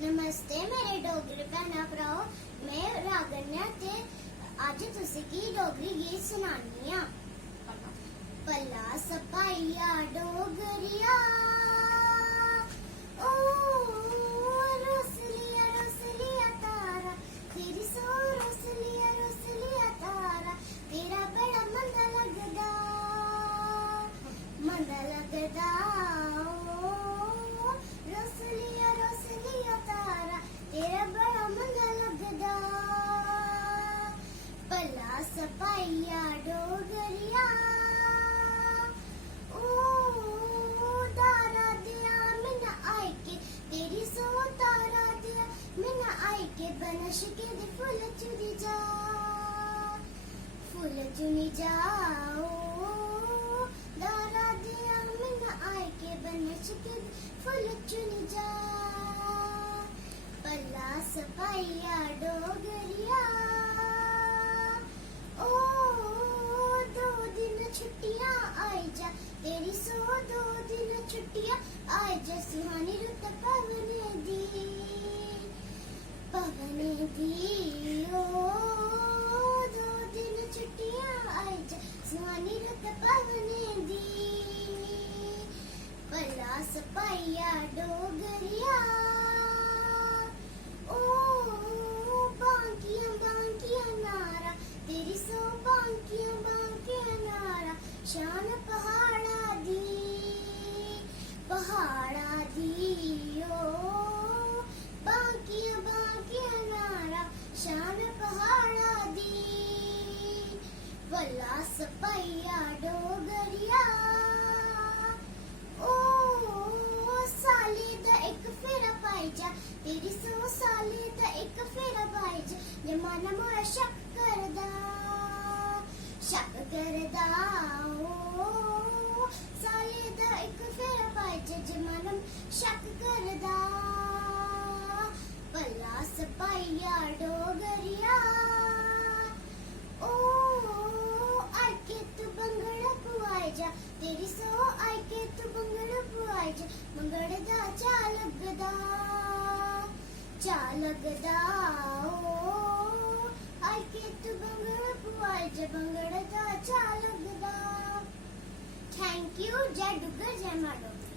नमस्ते मेरे डोगरी भैन भराओ, मैं रागन्या ते अज तुसें गी डोगरी गीत सुनानी आं। पल्ला सपाइया डोगरिया ओ रोसलिया तारा तेरी सो रोसलिया तारा तेरा बड़ा मंदा लगदा रोसलिया तारा तेरा बड़ा मंदा लगदा। पल्ला सपाइया डोगरिया बनश के दे फूल चुनी जाओ दारा दिया मिन आए के बनश के दे फूल चुनी जा। पल्ला सपाइया डोगरिया ओ 2 दिन छुट्टियां आई जा तेरी सो 2 दिन छुट्टियां आई जा। सुहानी रुत पवने दी ओ 2 दिन छुट्टियां आई जा सुहानी रुत पवने दी। पल्ला सपाइया डोगरिया ओ बांकियां नारा तेरी सो बांकियां नारा शान पहाड़ा दी ओ बांकियां नारा शान पहाड़ा दी। पल्ला सपाइया डोगरिया ओ साली दा एक फेरा पाई जा तेरी सो साली दा एक फेरा पाई जा। जमाना मोरा शक करदा ओ साली दा एक फेरा पाई जा जमाना शक करदा। पल्ला सपाइया डोगरिया ओ आई के तू बंगड़ा पुआई जा तेरी सो आई के तू बंगड़ा पुआई जा। बंगड़ दा चा लगदा ओ आई के तू बंगड़ा पुआई जा बंगड़ दा चा लगदा। Thank you. जय डुग्गर जय मां डोगरी।